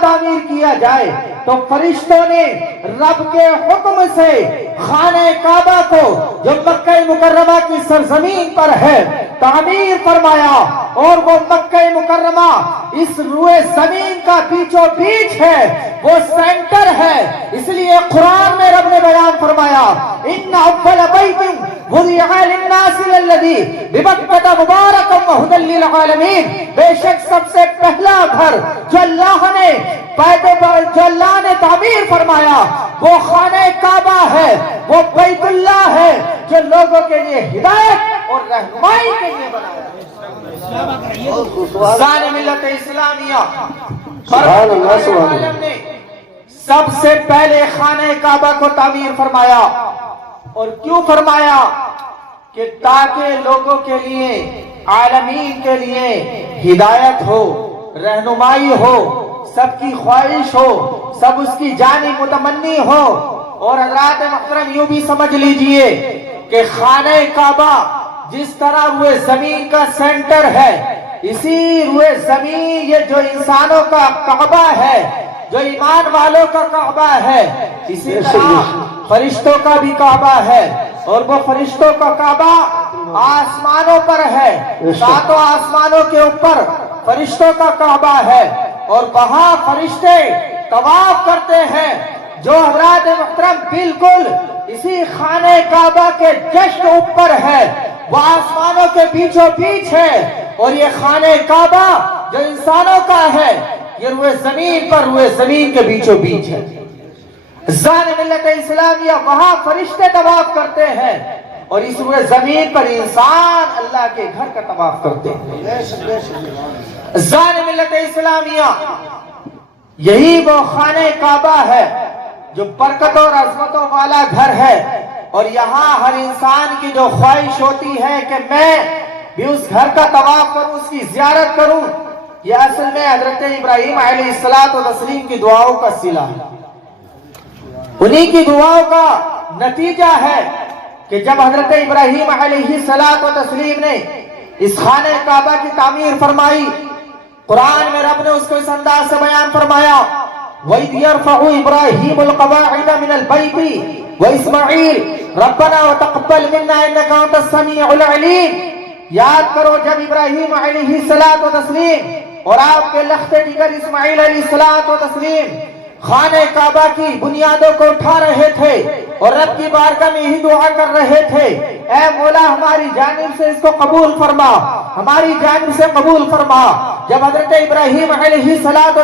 تعمیر کیا جائے تو فرشتوں نے رب کے حکم سے خانہ کعبہ کو جو مکہ مکرمہ کی سرزمین پر ہے تعمیر فرمایا، اور وہ مکہ مکرمہ اس روئے زمین کا بیچو بیچ ہے، وہ سینٹر ہے۔ اس لیے قرآن میں رب نے بیان فرمایا ان اول بیت وضع للناس للذی ببکۃ مبارکا وہدی للعالمین، بے شک سب سے پہلا گھر جو اللہ نے تعمیر فرمایا وہ خانہ کعبہ ہے، وہ بیت اللہ ہے جو لوگوں کے لیے ہدایت اور رہنمائی کے لیے بنایا ہے۔ ذان ملت اسلامیہ عالم نے سب سے پہلے خانہ کعبہ کو تعمیر فرمایا، اور کیوں فرمایا؟ کہ تاکہ لوگوں کے لیے، عالمین کے لیے ہدایت ہو، رہنمائی ہو، سب کی خواہش ہو، سب اس کی جانب متمنی ہو۔ اور حضرات محترم یوں بھی سمجھ لیجئے کہ خانہ کعبہ جس طرح روئے زمین کا سینٹر ہے، اسی روئے زمین یہ جو انسانوں کا کعبہ ہے، جو ایمان والوں کا کعبہ ہے، اسی طرح فرشتوں کا بھی کعبہ ہے، اور وہ فرشتوں کا کعبہ آسمانوں پر ہے، ساتوں آسمانوں کے اوپر فرشتوں کا کعبہ ہے، اور وہاں فرشتے طواف کرتے ہیں، جو حضرات محترم بالکل اسی خانہ کعبہ کے جسٹ اوپر ہے، وہ آسمانوں کے بیچوں بیچ ہے، اور یہ خانہ کعبہ جو انسانوں کا ہے یہ روئے زمین پر، روئے زمین کے بیچوں بیچ ہے۔ ذان ملت اسلامیہ وہاں فرشتے طواف کرتے ہیں، اور اس روئے زمین پر انسان اللہ کے گھر کا طواف کرتے ہیں۔ ذان ملت اسلامیہ یہی وہ خانہ کعبہ ہے جو برکتوں اور عظمتوں والا گھر ہے، اور یہاں ہر انسان کی جو خواہش ہوتی ہے کہ میں بھی اس گھر کا طواف کروں، اس کی زیارت کروں، یہ اصل میں حضرت ابراہیم علیہ السلام کی دعاؤں کا صلہ ہے۔ انہی کی دعاؤں کا نتیجہ ہے کہ جب حضرت ابراہیم علیہ السلام نے اس خانہ کعبہ کی تعمیر فرمائی، قرآن میں رب نے اس کو اس انداز سے بیان فرمایا وَإِذْ يَرْفَعُ إِبْرَاهِيمُ الْقَوَاعِدَ مِنَ الْبَيْتِ وَإِسْمَعِيلُ رَبَّنَا وَتَقَبَّلْ مِنَّا إِنَّكَ أَنْتَ السَّمِيعُ الْعَلِيمُ۔ یاد کرو جب ابراہیم علیہ السلام اور آپ کے لخت جگر اسماعیل علیہ السلام خانہ کعبہ کی بنیادوں کو اٹھا رہے تھے اور رب کی بارگاہ میں یہی دعا کر رہے تھے، اے مولا ہماری جانب سے اس کو قبول فرما، ہماری جانب سے قبول فرما۔ جب حضرت ابراہیم علیہ السلام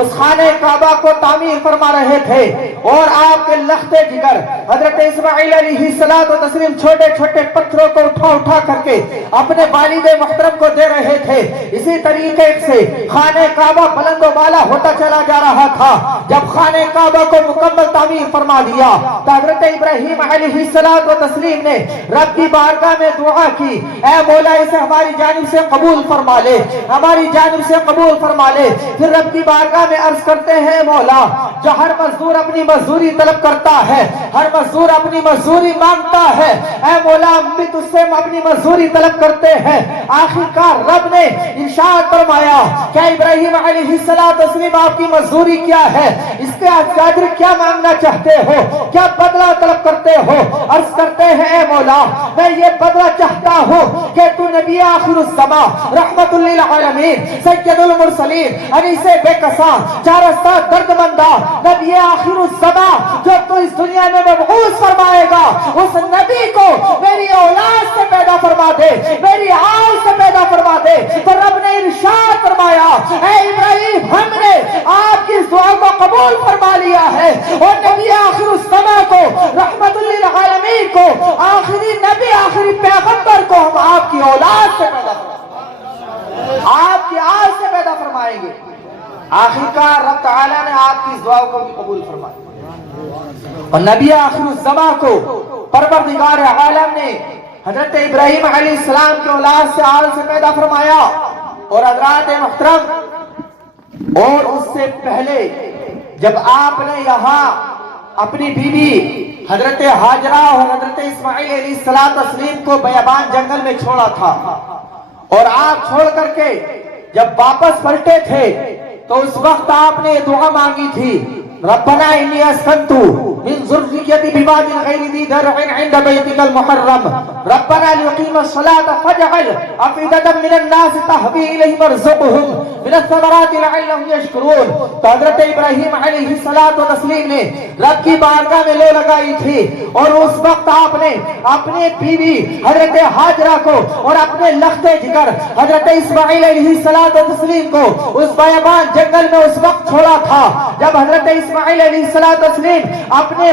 اس خانہ کعبہ کو تعمیر فرما رہے تھے اور آپ کے لخت جگر حضرت اسماعیل علیہ السلام چھوٹے چھوٹے پتھروں کو اٹھا کر کے اپنے والد محترم کو دے رہے تھے، اسی طریقے سے خانہ کعبہ بلند و بالا ہوتا چلا جا رہا تھا۔ جب خانہ کعبہ کو مکمل تعمیر فرما دیا تو حضرت ابراہیم علیہ السلام نے رب کی بارگاہ میں دعا کی، اے مولا اسے ہماری جانب سے قبول فرما لے، ہماری جانب سے قبول فرما لے۔ پھر رب کی بارگاہ میں عرض کرتے ہیں، مولا جو ہر مزدور اپنی مزدوری طلب کرتا ہے، ہر مزدور اپنی مزدوری مانگتا ہے، اے مولا ہم بھی تجھ سے اپنی مزدوری طلب کرتے ہیں۔ آخرکار رب نے ارشاد فرمایا کہ ابراہیم علیہ السلام آپ کی مزدوری کیا ہے، اس کے اجر کیا مانگنا چاہتے ہو، کیا بدلہ طلب کرتے ہو؟ عرض کرتے ہیں، اے مولا میں یہ بدلہ چاہتا ہوں کہ تو نبی آخر الزمان رحمت للعالمین سید المرسلین انیس بے کساں چارستہ درد مندہ نبی آخر الزمان جو تو اس دنیا میں مبعوث فرمائے گا، اس نبی کو میری اولاد سے پیدا فرما دے، میری آل سے پیدا فرما دے۔ تو رب نے ارشاد فرمایا، اے ابراہیم ہم نے آپ کی اس دعا کو قبول فرما لیا ہے، اور نبی آخر الزمان کو رحمت للعالمین کو، آخری نبی آخری پیغمبر کو ہم آپ کی اولاد سے پیدا فرمائیں گے، آپ کی آل سے پیدا فرمائیں گے۔ آخرکار رب تعالیٰ نے آپ کی اس دعا کو بھی قبول فرمایا، اور نبی آخر الزمان کو پروردگار عالم نے حضرت ابراہیم علیہ السلام کے اولاد سے آل سے پیدا فرمایا۔ اور حضرات محترم، اور اس سے پہلے جب آپ نے یہاں اپنی بیوی حضرت ہاجرہ اور حضرت اسماعیل علیہ السلام کو بیابان جنگل میں چھوڑا تھا، اور آپ چھوڑ کر کے جب واپس پلٹے تھے تو اس وقت آپ نے دعا مانگی تھی ربنا انی اسکنتو من ذریتی بواد غیر ذی زرع عند بیتک المحرم ربنا لیقیموا الصلاة فاجعل افئدة من الناس تهوی الیہم وارزقهم من الثمرات لعلهم یشکرون۔ تو حضرت ابراہیم علیہ السلام نے رب کی بارگاہ میں لو لگائی تھی اور اس وقت آپ نے اپنے بیوی حضرت ہاجرہ کو اور اپنے لخت جگر حضرت اسماعیل علیہ السلام کو اس بیابان جنگل میں اس وقت چھوڑا تھا جب حضرت اسماعیل علیہ السلام اپنے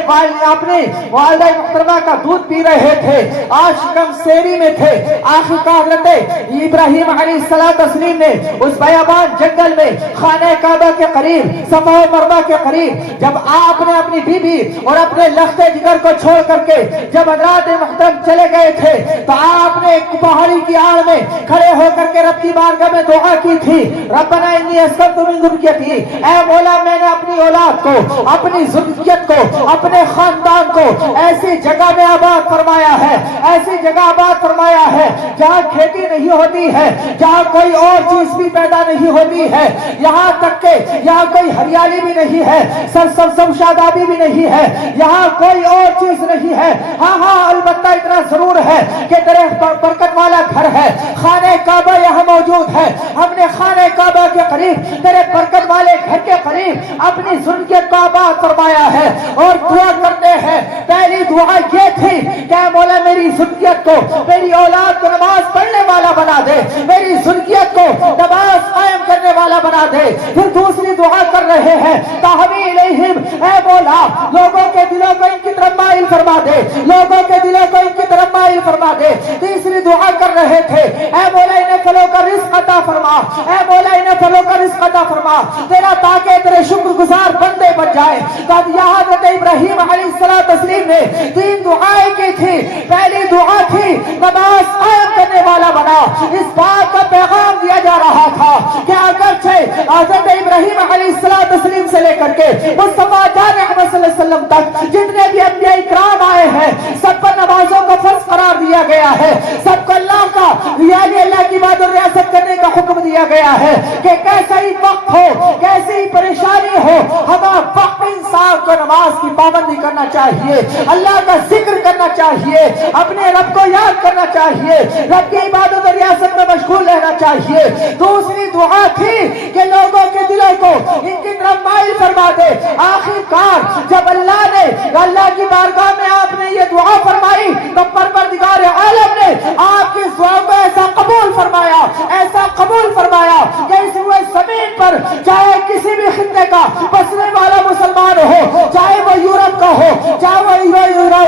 والدہ محترمہ کا دودھ پی رہے تھے، آشکم سیری میں تھے، آخر کا حضرت ابراہیم علیہ السلام نے اس بیابان جنگل میں خانہ کعبہ کے قریب صفا و مروہ کے قریب جب آپ نے اپنی بیوی اور اپنے لخت جگر کو چھوڑ کر کے جب حضرات محترم چلے گئے تھے تو آپ نے ایک پہاڑی کی آڑ میں کھڑے ہو کر کے رب کی بارگاہ میں دعا کی تھی ربنا انی اسکنتو من ذریتی، اے مولا میں نے اپنی اولاد کو، اپنی ذریت کو، اپنے خاندان کو ایسی جگہ میں آباد فرمایا ہے، ایسی جگہ آباد فرمایا ہے جہاں کھیتی نہیں ہوتی ہے، جہاں کوئی اور چیز بھی پیدا نہیں ہوتی ہے، یہاں تک کہ یہاں کوئی ہریالی بھی نہیں ہے، سرسبز شادابی بھی نہیں ہے، یہاں کوئی اور چیز نہیں ہے۔ ہاں البتہ اتنا ضرور ہے کہ تیرے برکت والا گھر ہے، خانہ کعبہ یہاں موجود ہے، ہم نے خانہ کعبہ کے قریب تیرے برکت والے گھر کے قریب اپنی ذریت کو آباد فرمایا ہے اور دعا کرتے ہیں۔ پہلی دعا یہ تھی کہ مولا میری ذریت کو، میری اولاد کو نماز پڑھنے والا بنا دے، میری ذریت کو نماز قائم کرنے والا بنا دے۔ پھر دوسری دعا کر رہے ہیں تہوی الیہم، اے مولا لوگوں کے دلوں کو ان کی طرف مائل فرما دے، لوگوں کے دلوں کو ان کی طرف مائل فرما دے۔ تیسری دعا کر رہے تھے اے مولا انہیں پھلوں کا رزق عطا فرما، اے مولا انہیں پھلوں کا رزق عطا فرما تیرا، تاکہ تیرے شکر گزار بندے بن جائیں۔ تب یہاں حضرت ابراہیم علیہ السلام نے تین دعائیں کی تھی۔ پہلی دعا تھی نماز قائم کرنے والا بنا، اس بات کا پیغام دیا جا رہا تھا کہ اگرچہ حضرت ابراہیم علیہ السلام سے لے کر کے مصطفیٰ جان احمد صلی اللہ علیہ وسلم تک جتنے بھی انبیاء اکرام آئے ہیں سب پر نمازوں کو فرض قرار دیا گیا ہے، سب کو اللہ کا یعنی اللہ کی عبادت اور ریاست کرنے کا حکم دیا گیا ہے کہ کیسا ہی وقت ہو، کیسی ہی پریشانی ہو، ہمارا وقت انسان کو نماز کی پابندی کرنا چاہیے، اللہ کا ذکر کرنا چاہیے، اپنے رب کو یاد کرنا چاہیے، رب کی عبادت اور ریاست میں مشغول رہنا چاہیے۔ دوسری دعا تھی کہ لوگوں کے دلوں کو ان کی طرف مائل فرما دے۔ آخر کار جب اللہ کی بارگاہ میں آپ نے یہ دعا فرمائی تو پروردگار عالم نے آپ کی اس دعا کو ایسا قبول فرمایا، ایسا قبول فرمایا کہ اس روئے زمین پر چاہے کسی بھی خطے کا بسنے والا مسلمان ہو، چاہے وہ یورپ کا ہو، چاہے وہ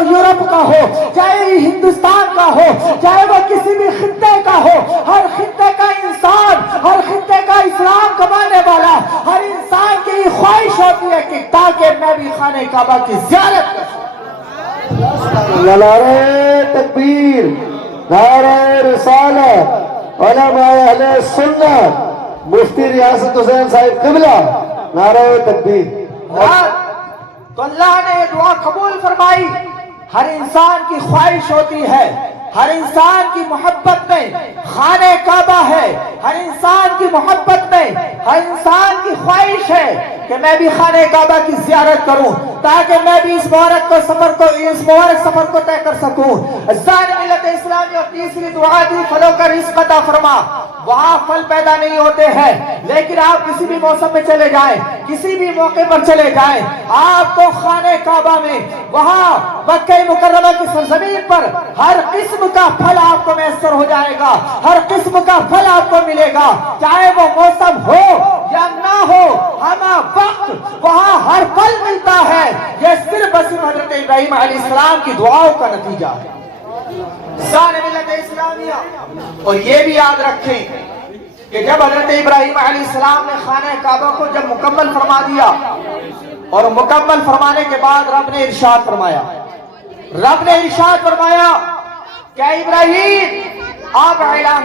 یورپ کا ہو، چاہے ہندوستان کا ہو، چاہے وہ کسی بھی خطے کا ہو، ہر خطے کا انسان، ہر خطے کا اسلام کمانے والا ہر انسان کی خواہش ہوتی ہے کہ تاکہ میں بھی خانہ کعبہ کی زیارت کر سکوں۔ نعرہ تکبیر، نعرہ رسالت، علماء اہل سنت، مفتی ریاست حسین صاحب قبلہ، نعرہ تکبیر۔ تو اللہ نے دعا قبول فرمائی۔ ہر انسان کی خواہش ہوتی ہے، ہر انسان کی محبت میں خانہ کعبہ ہے، ہر انسان کی محبت میں ہر انسان کی خواہش ہے کہ میں بھی خانہ کعبہ کی زیارت کروں تاکہ میں بھی اس مبارک سفر کو طے کر سکوں۔ ازان ملت اسلامی اور تیسری دعا دی پھلوں کا رزق عطا فرما۔ وہاں پھل پیدا نہیں ہوتے ہیں لیکن آپ کسی بھی موسم میں چلے جائیں، کسی بھی موقع پر چلے جائیں، آپ کو خانہ کعبہ میں وہاں مکہ مکرمہ کی سرزمین پر ہر قسم کا پھل آپ کو میسر ہو جائے گا، ہر قسم کا پھل آپ کو ملے گا، چاہے وہ موسم ہو یا نہ ہو، ہمہ وقت وہاں ہر پھل ملتا ہے۔ یہ صرف حضرت ابراہیم علیہ السلام کی دعاؤں کا نتیجہ ہے۔ سارے ملت اسلامیہ، اور یہ بھی یاد رکھیں کہ جب حضرت ابراہیم علیہ السلام نے خانہ کعبہ کو جب مکمل فرما دیا اور مکمل فرمانے کے بعد رب نے ارشاد فرمایا کہ ابراہیم آپ اعلان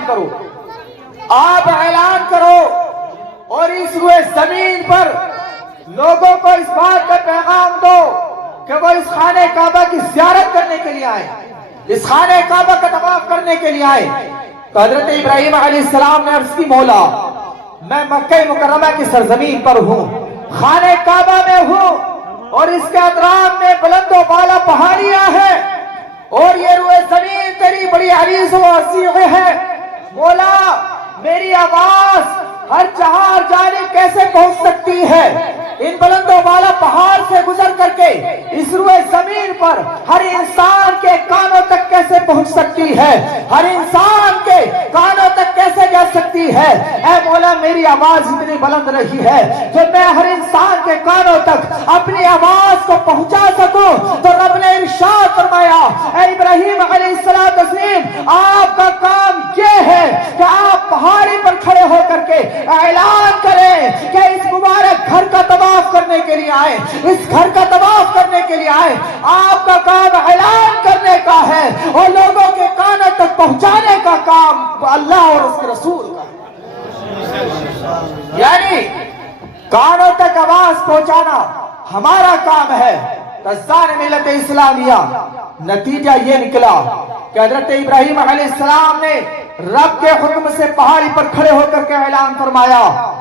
کرو اور اس روئے زمین پر لوگوں کو اس بات کا پیغام دو کہ وہ اس خانہ کعبہ کی زیارت کرنے کے لیے آئے، اس خانہ کعبہ کا طواف کرنے کے لیے آئے۔ تو حضرت ابراہیم علیہ السلام نے عرض کی میں مکہ مکرمہ کی سرزمین پر ہوں، خانہ کعبہ میں ہوں، اور اس کے اطراف میں بلند و بالا پہاڑیاں ہیں، اور یہ روئے زمین تیری بڑی عریض و وسیع ہے۔ مولا میری آواز ہر چہار جانب کیسے پہنچ سکتی ہے؟ ان بلند و بالا پہاڑ سے گزر کر کے اس روئے زمین پر ہر انسان کے کانوں تک کیسے پہنچ سکتی ہے؟ ہر انسان کے کانوں تک کیسے جا سکتی ہے؟ اے مولا میری آواز اتنی بلند رہی ہے جو میں ہر انسان کے کانوں تک اپنی آواز کو پہنچا سکوں۔ تو رب نے ارشاد فرمایا، اے ابراہیم علیہ السلام، آپ کا کام یہ ہے کہ آپ پہاڑی پر کھڑے ہو کر کے اعلان کریں کہ اس مبارک گھر کا طواف کرنے کے لیے آئے، اس گھر کا طواف کرنے کے لیے آئے۔ آپ کا کام اعلان کرنے کا ہے اور لوگوں کے کانوں تک پہنچانے کا کام اللہ اور اس کے رسول کا ہے، یعنی کانوں تک آواز پہنچانا ہمارا کام ہے۔ دستان ملت اسلامیہ، نتیجہ یہ نکلا کہ حضرت ابراہیم علیہ السلام نے رب کے حکم سے پہاڑی پر کھڑے ہو کر کے اعلان فرمایا،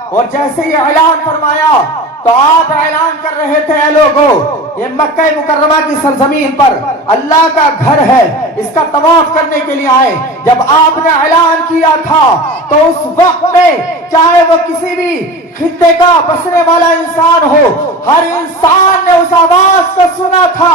اور جیسے ہی اعلان فرمایا تو آپ اعلان کر رہے تھے، اے لوگوں یہ مکہ مکرمہ کی سرزمین پر اللہ کا گھر ہے، اس کا طواف کرنے کے لیے آئے۔ جب آپ نے اعلان کیا تھا تو اس وقت میں چاہے وہ کسی بھی خطے کا بسنے والا انسان ہو، ہر انسان نے اس آواز کو سنا تھا،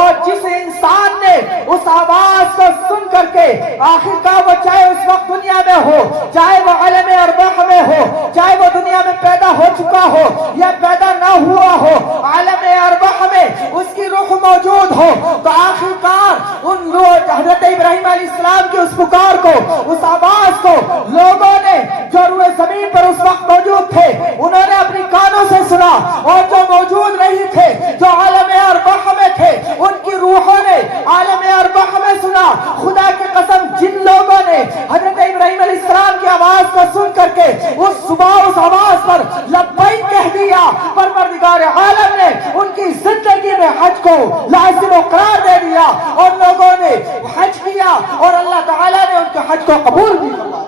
اور جس انسان نے اس آواز کو سن کر کے آخر کا وہ چاہے اس وقت دنیا میں ہو، چاہے وہ عالم ارواح میں ہو، چاہے وہ دنیا میں پیدا ہو چکا ہو یا پیدا نہ ہوا ہو، عالم ارواح میں اس کی روح موجود ہو، تو آخر کار ان لوگ حضرت ابراہیم علیہ السلام کی اس پکار کو، اس آواز کو لوگوں نے جو روئے زمین پر اس وقت موجود تھے انہوں نے اپنی کانوں سے سنا، اور جو موجود نہیں تھے، جو عالم ارواح میں تھے، ان کی روحوں نے عالم ارواح میں سنا۔ خدا کی قسم جن لوگوں نے حضرت ابراہیم علیہ السلام کی آواز کو سن کر کے اس صبح اس آواز پر لبیک کہہ دیا، پروردگار عالم نے ان کی زندگی میں حج کو لازم و قرار دے دیا، اور لوگوں نے حج کیا اور اللہ تعالیٰ نے ان کے حج کو قبول بھی کیا۔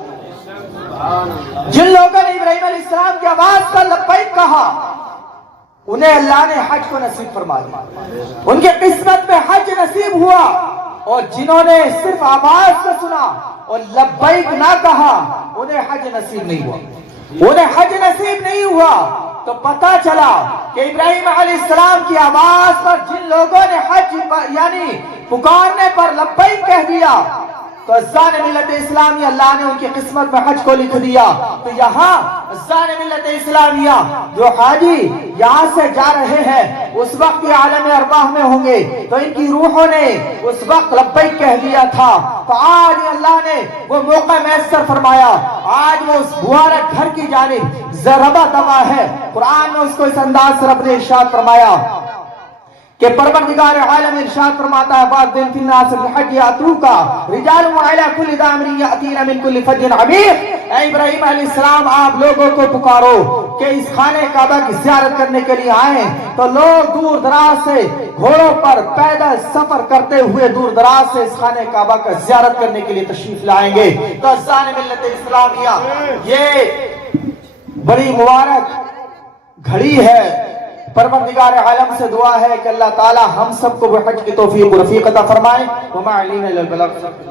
جن لوگوں نے ابراہیم علیہ السلام کی آواز کا لبیک کہا انہیں اللہ نے حج کو نصیب فرما دیا، ان کی قسمت میں حج نصیب ہوا، اور جنہوں نے صرف آواز کو سنا اور لبیک نہ کہا انہیں حج نصیب نہیں ہوا، انہیں حج نصیب نہیں ہوا۔ تو پتہ چلا کہ ابراہیم علیہ السلام کی آواز پر جن لوگوں نے حج یعنی پکارنے پر لبیک کہہ دیا تو اذان ملت اسلامیہ اللہ نے ان کی قسمت میں حج کو لکھ دیا۔ تو یہاں اذان ملت اسلامیہ جو حاجی یہاں سے جا رہے ہیں اس وقت یہ عالم ارواح میں ہوں گے، تو ان کی روحوں نے اس وقت لبیک کہہ دیا تھا، تو آج اللہ نے وہ موقع میسر فرمایا، آج وہ اس مبارک گھر کی جانب ضربہ دوا ہے۔ قرآن میں اس کو اس انداز سے رب نے ارشاد فرمایا کہ پروردگار عالم ارشاد فرماتا ہے، بعد دن فی الناس الحج یاتوکا رجال وعلی کل ضامر یاتین من کل فج عمیق۔ اے ابراہیم علیہ السلام آپ لوگوں کو پکارو کہ اس خانہ کعبہ کی زیارت کرنے کے لیے آئیں، تو لوگ دور دراز سے گھوڑوں پر پیدل سفر کرتے ہوئے دور دراز سے اس خانہ کعبہ کا زیارت کرنے کے لیے تشریف لائیں گے۔ تو اذان ملت اسلامیہ یہ بڑی مبارک گھڑی ہے۔ پروردگار عالم سے دعا ہے کہ اللہ تعالی ہم سب کو حج کی توفیق و رفیق عطا فرمائے۔ وما علینا الا البلاغ۔